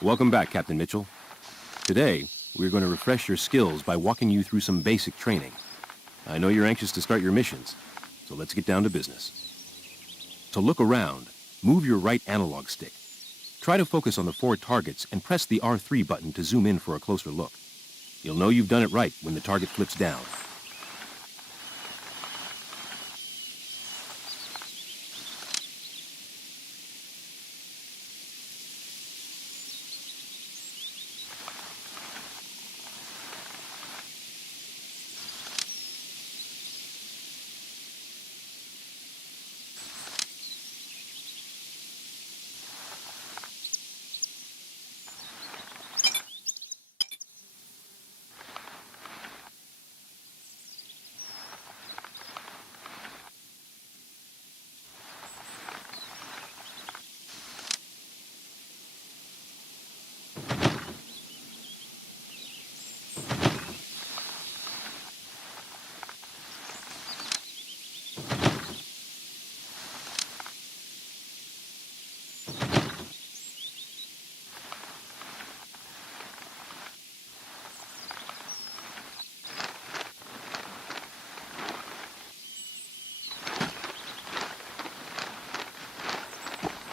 Welcome back, Captain Mitchell. Today, we're going to refresh your skills by walking you through some basic training. I know you're anxious to start your missions, so let's get down to business. To look around, move your right analog stick. Try to focus on the 4 targets and press the R3 button to zoom in for a closer look. You'll know you've done it right when the target flips down.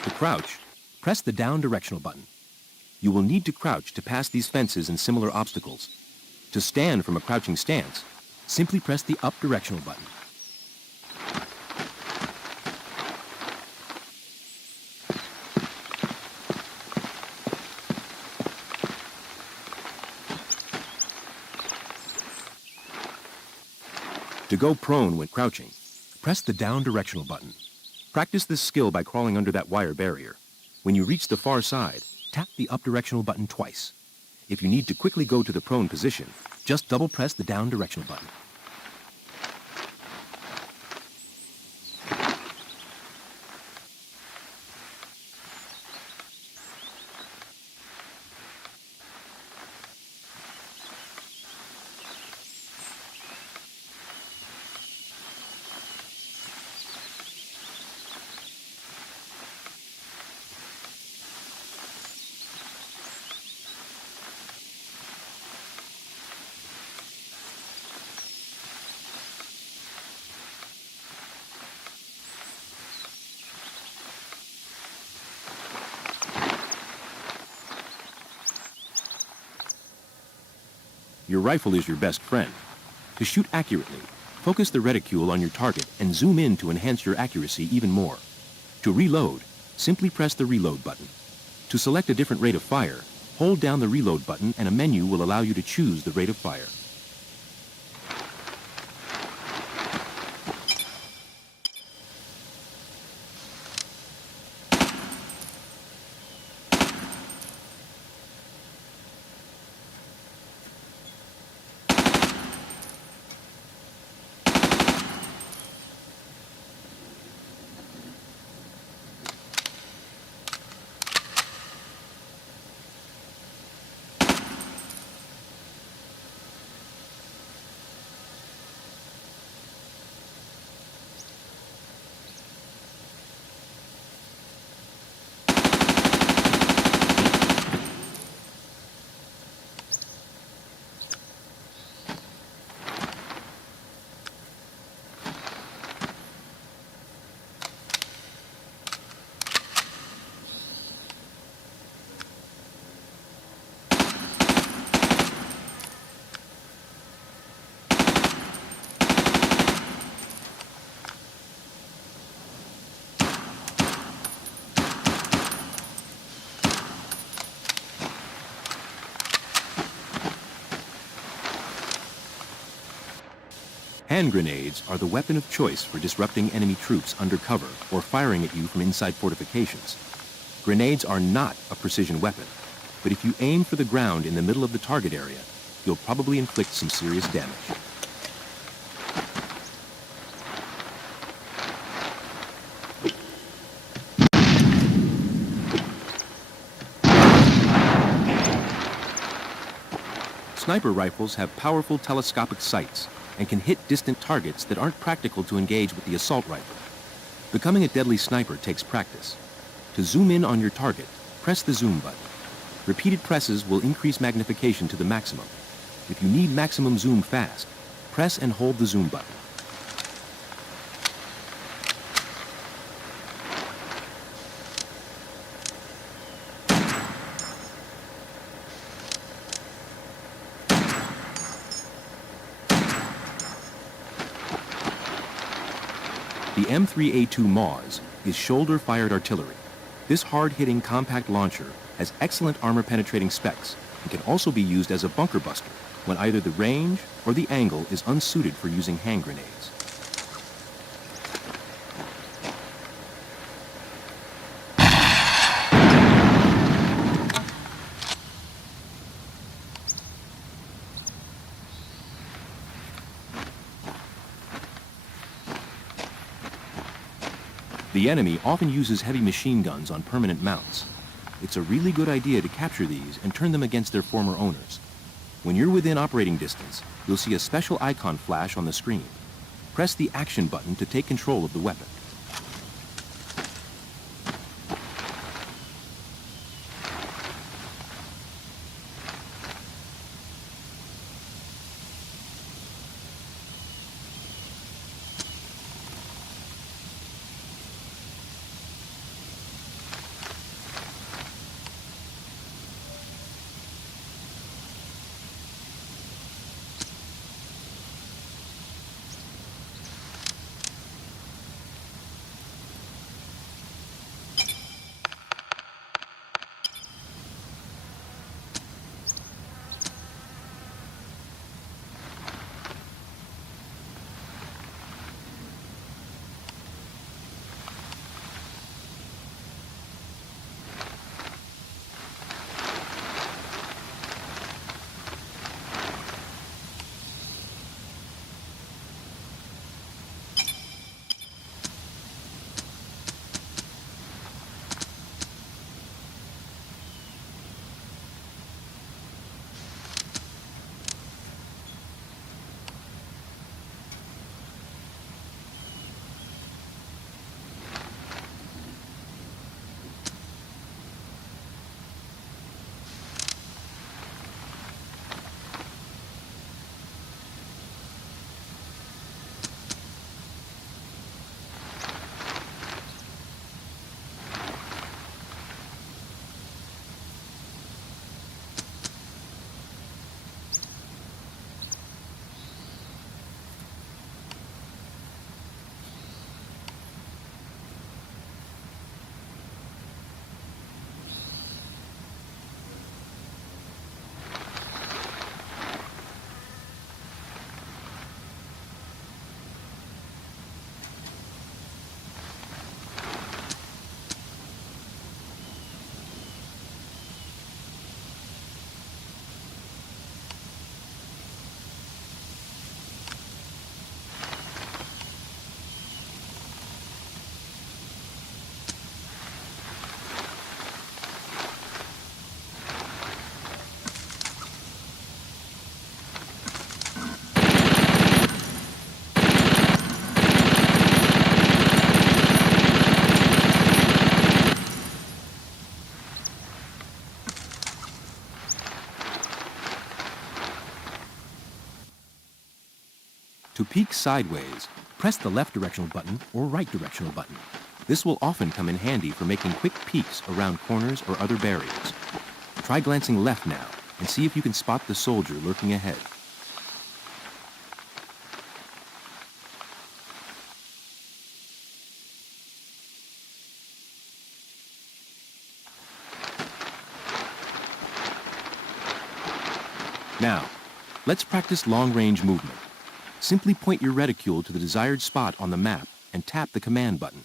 To crouch, press the down directional button. You will need to crouch to pass these fences and similar obstacles. To stand from a crouching stance, simply press the up directional button. To go prone when crouching, press the down directional button. Practice this skill by crawling under that wire barrier. When you reach the far side, tap the up directional button twice. If you need to quickly go to the prone position, just double press the down directional button. Your rifle is your best friend. To shoot accurately, focus the reticule on your target and zoom in to enhance your accuracy even more. To reload, simply press the reload button. To select a different rate of fire, hold down the reload button and a menu will allow you to choose the rate of fire. Hand grenades are the weapon of choice for disrupting enemy troops under cover or firing at you from inside fortifications. Grenades are not a precision weapon, but if you aim for the ground in the middle of the target area, you'll probably inflict some serious damage. Sniper rifles have powerful telescopic sights and can hit distant targets that aren't practical to engage with the assault rifle. Becoming a deadly sniper takes practice. To zoom in on your target, press the zoom button. Repeated presses will increase magnification to the maximum. If you need maximum zoom fast, press and hold the zoom button. The M3A2 Maws is shoulder-fired artillery. This hard-hitting compact launcher has excellent armor-penetrating specs and can also be used as a bunker buster when either the range or the angle is unsuited for using hand grenades. The enemy often uses heavy machine guns on permanent mounts. It's a really good idea to capture these and turn them against their former owners. When you're within operating distance, you'll see a special icon flash on the screen. Press the action button to take control of the weapon. To peek sideways, press the left directional button or right directional button. This will often come in handy for making quick peeks around corners or other barriers. Try glancing left now and see if you can spot the soldier lurking ahead. Now, let's practice long-range movement. Simply point your reticule to the desired spot on the map and tap the command button.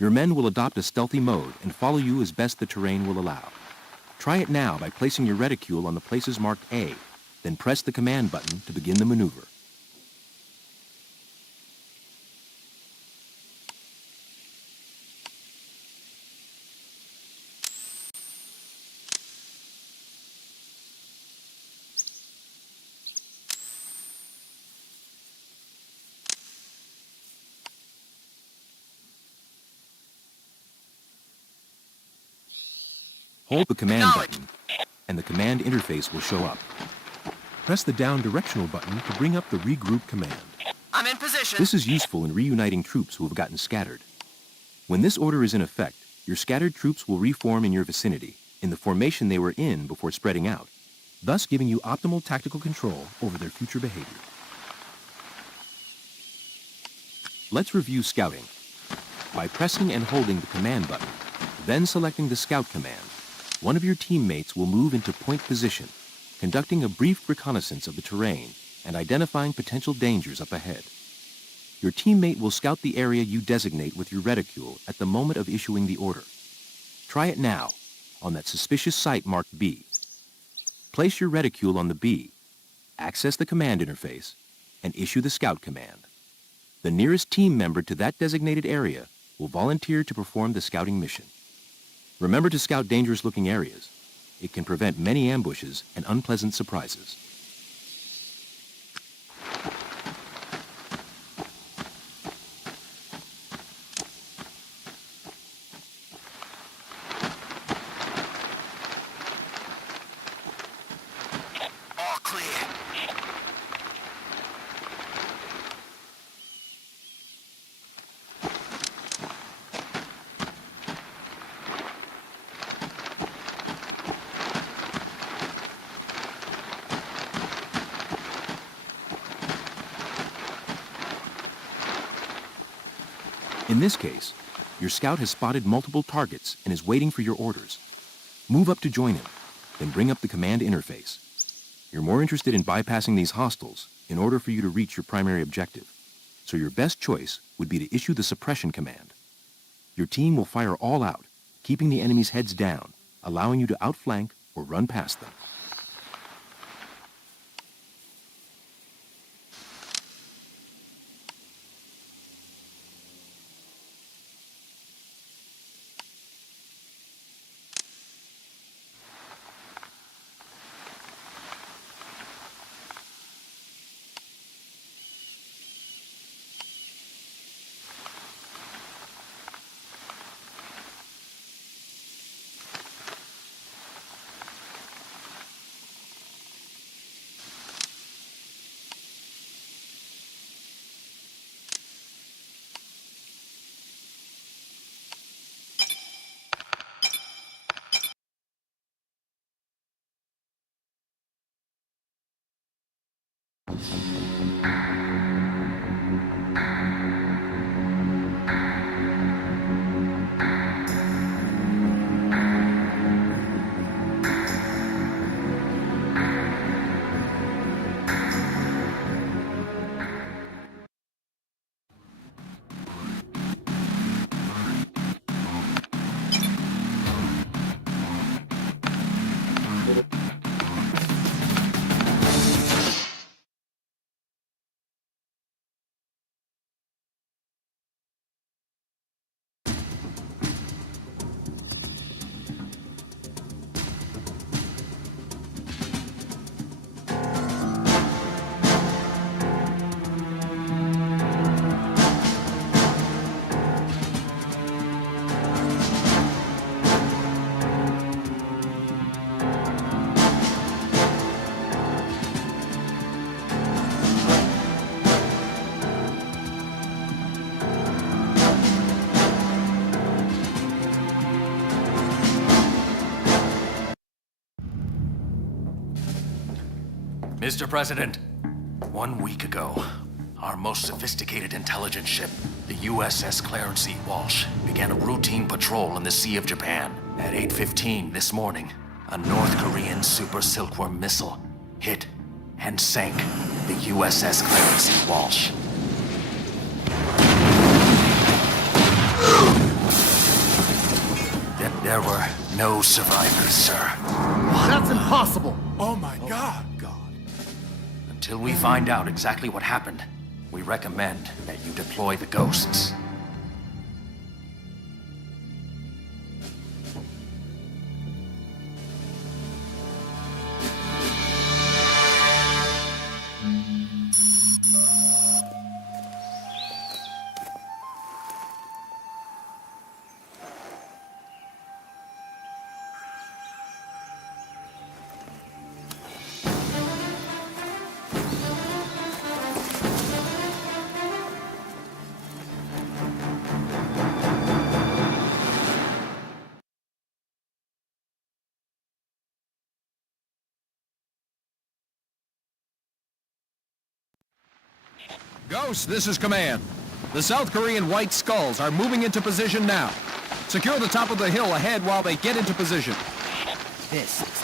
Your men will adopt a stealthy mode and follow you as best the terrain will allow. Try it now by placing your reticule on the places marked A, then press the command button to begin the maneuver. Hold the command button, and the command interface will show up. Press the down directional button to bring up the regroup command. I'm in position. This is useful in reuniting troops who have gotten scattered. When this order is in effect, your scattered troops will reform in your vicinity, in the formation they were in before spreading out, thus giving you optimal tactical control over their future behavior. Let's review scouting. By pressing and holding the command button, then selecting the scout command, one of your teammates will move into point position, conducting a brief reconnaissance of the terrain and identifying potential dangers up ahead. Your teammate will scout the area you designate with your reticule at the moment of issuing the order. Try it now, on that suspicious site marked B. Place your reticule on the B, access the command interface, and issue the scout command. The nearest team member to that designated area will volunteer to perform the scouting mission. Remember to scout dangerous-looking areas. It can prevent many ambushes and unpleasant surprises. All clear. In this case, your scout has spotted multiple targets and is waiting for your orders. Move up to join him, then bring up the command interface. You're more interested in bypassing these hostiles in order for you to reach your primary objective, so your best choice would be to issue the suppression command. Your team will fire all out, keeping the enemy's heads down, allowing you to outflank or run past them. Mr. President, 1 week ago, our most sophisticated intelligence ship, the USS Clarence C. Walsh, began a routine patrol in the Sea of Japan. At 8:15 this morning, a North Korean Super Silkworm missile hit and sank the USS Clarence C. Walsh. There were no survivors, sir. That's impossible! Oh my God! Until we find out exactly what happened, we recommend that you deploy the ghosts. Ghost, this is Command. The South Korean White Skulls are moving into position now. Secure the top of the hill ahead while they get into position. This is...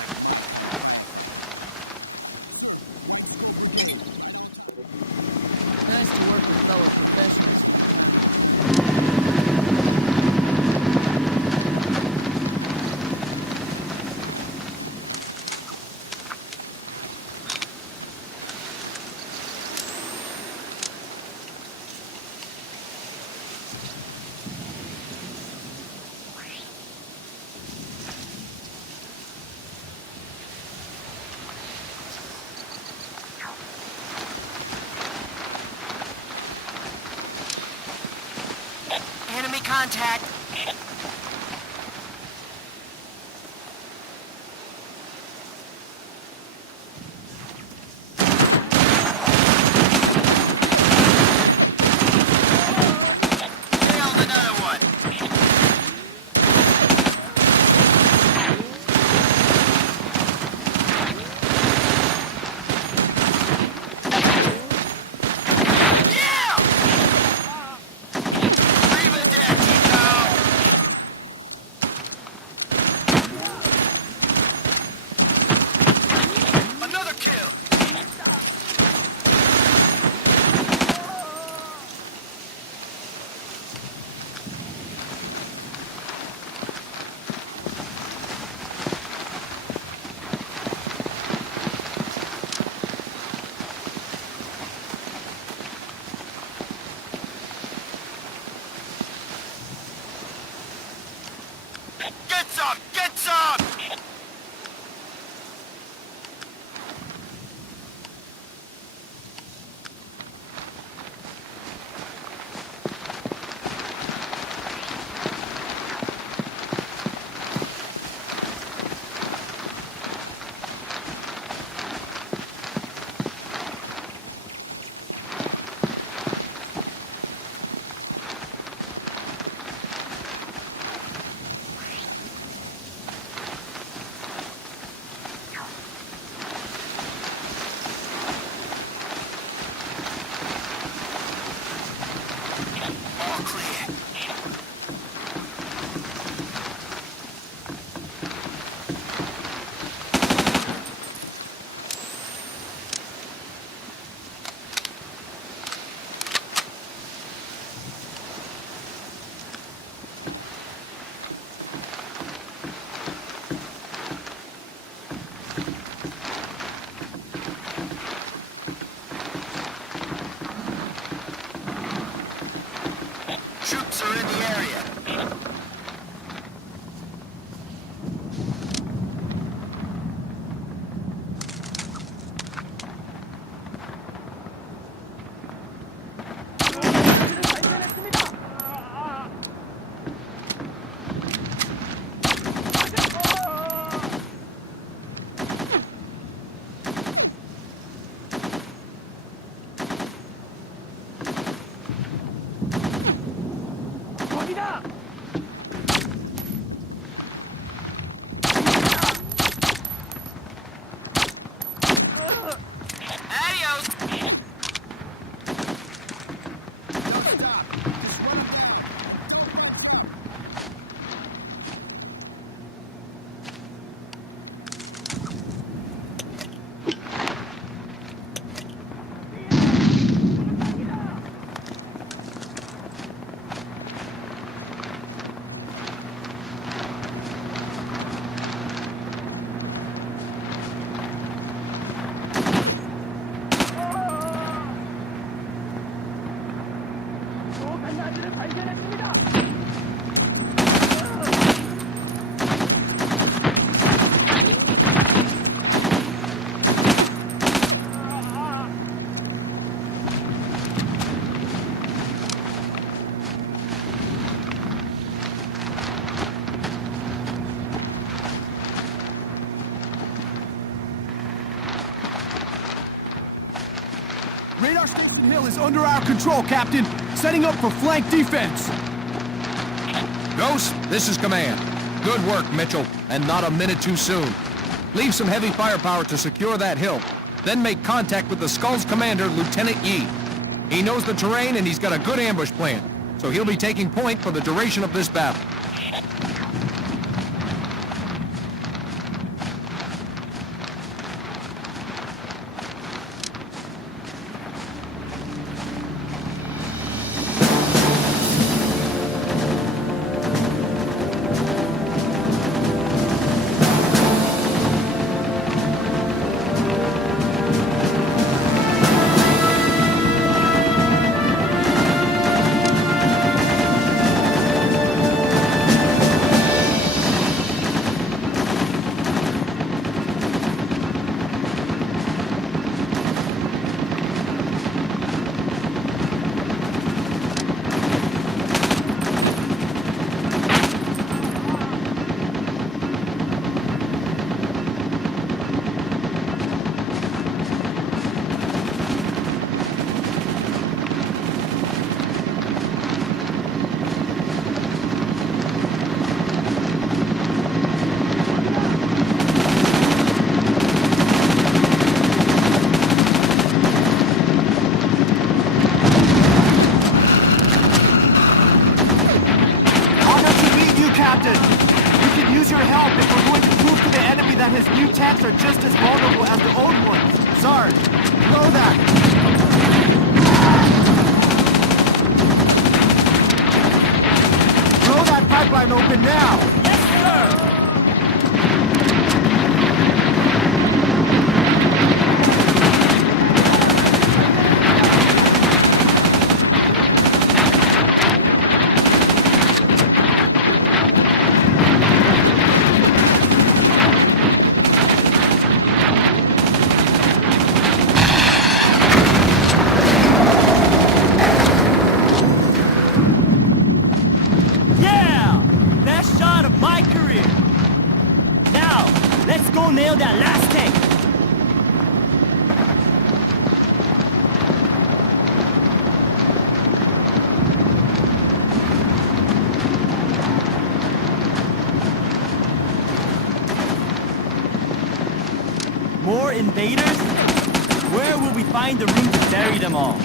Nice to work with fellow professionals from time to time. Enemy contact. Nailed another one. Yeah! Leave it there, Chico. Another kill. Get some! Get some! All clear. Troops are in the area. Radar station hill is under our control, Captain. Setting up for flank defense. Ghost, this is command. Good work, Mitchell, and not a minute too soon. Leave some heavy firepower to secure that hill. Then make contact with the Skull's commander, Lieutenant Yi. He knows the terrain and he's got a good ambush plan, so he'll be taking point for the duration of this battle. that his new tanks are just as vulnerable as the old ones. Sarge, blow that! Blow that pipeline open now! Yes, sir! Nail that last tank! More invaders? Where will we find the room to bury them all?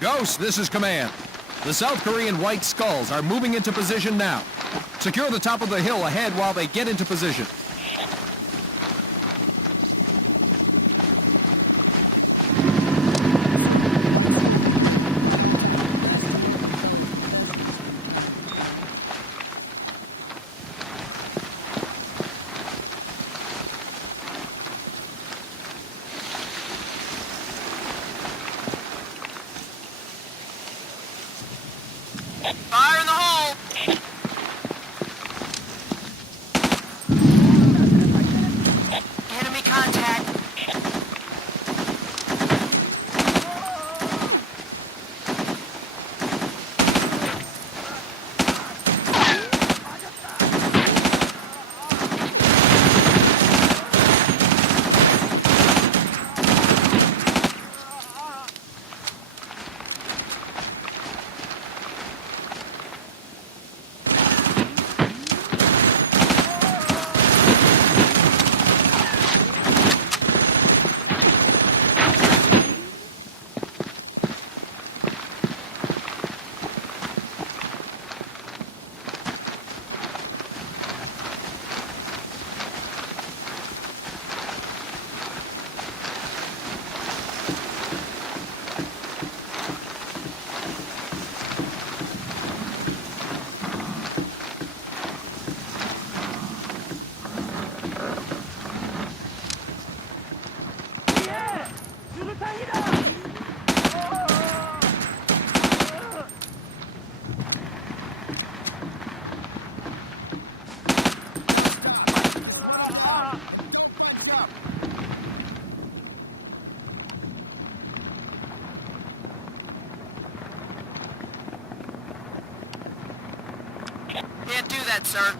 Ghost, this is command. The South Korean White Skulls are moving into position now. Secure the top of the hill ahead while they get into position. Fire in the hole! Can't do that, sir.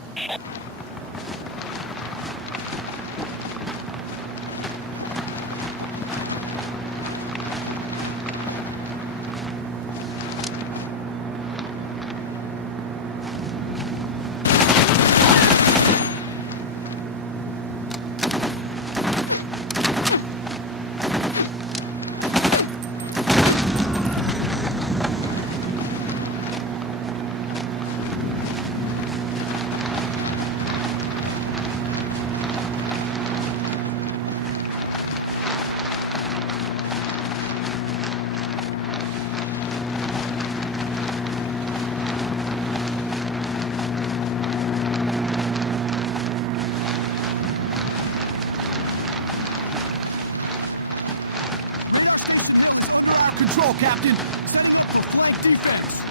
Control, Captain. Setting up for flank defense.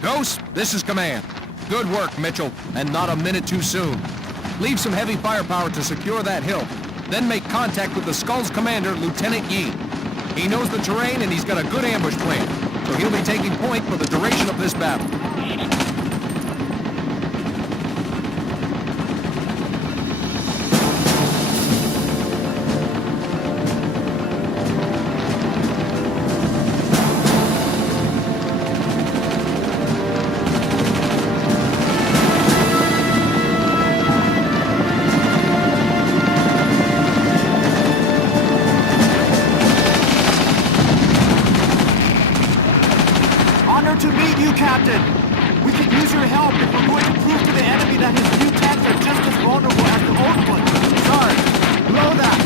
Ghost, this is command. Good work, Mitchell, and not a minute too soon. Leave some heavy firepower to secure that hill, then make contact with the Skull's commander, Lieutenant Yi. He knows the terrain and he's got a good ambush plan, so he'll be taking point for the duration of this battle. Honor to meet you, Captain. We could use your help if we're going to prove to the enemy that his new tanks are just as vulnerable as the old ones. Sarge, blow that.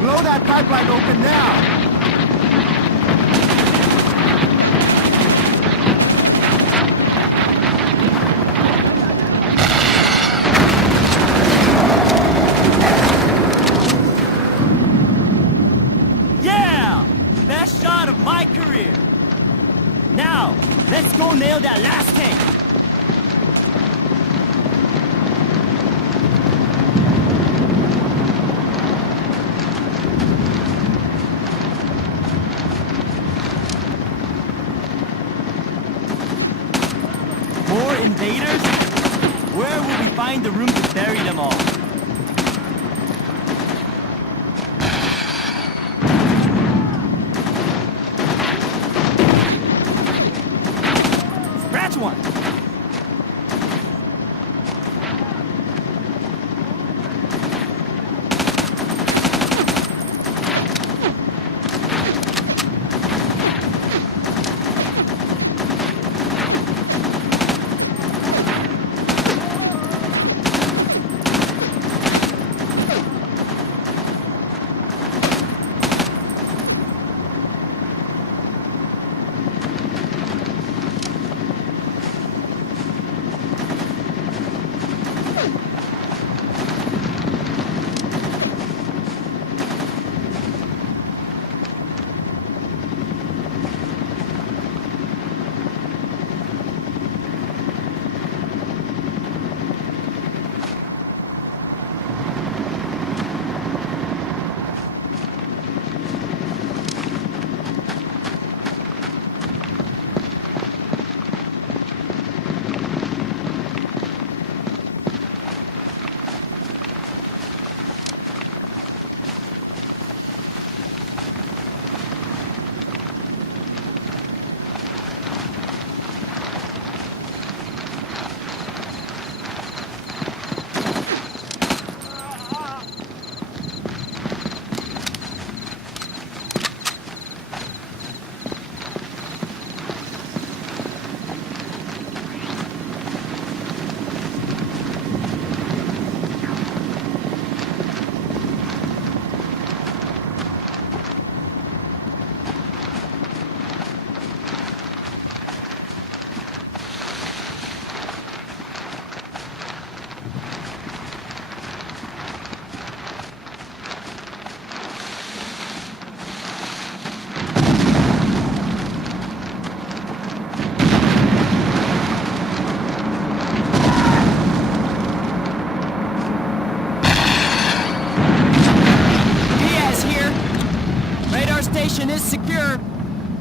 Blow that pipeline open now. Yeah! Best shot of my career! Now, let's go nail that last tank! More invaders? Where will we find the room to bury them all? Scratch one! Station is secure.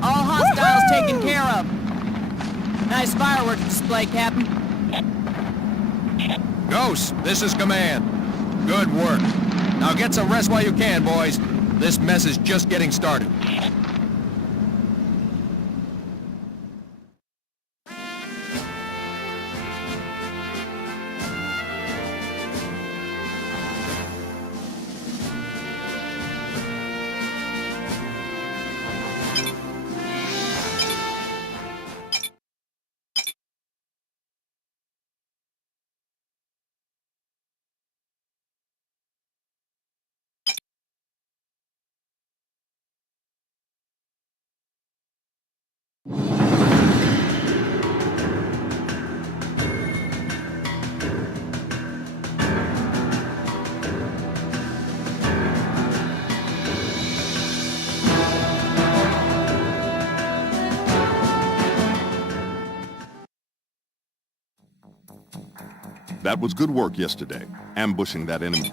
All hostiles taken care of. Nice fireworks display, Captain. Ghost, this is command. Good work. Now get some rest while you can, boys. This mess is just getting started. That was good work yesterday, ambushing that enemy.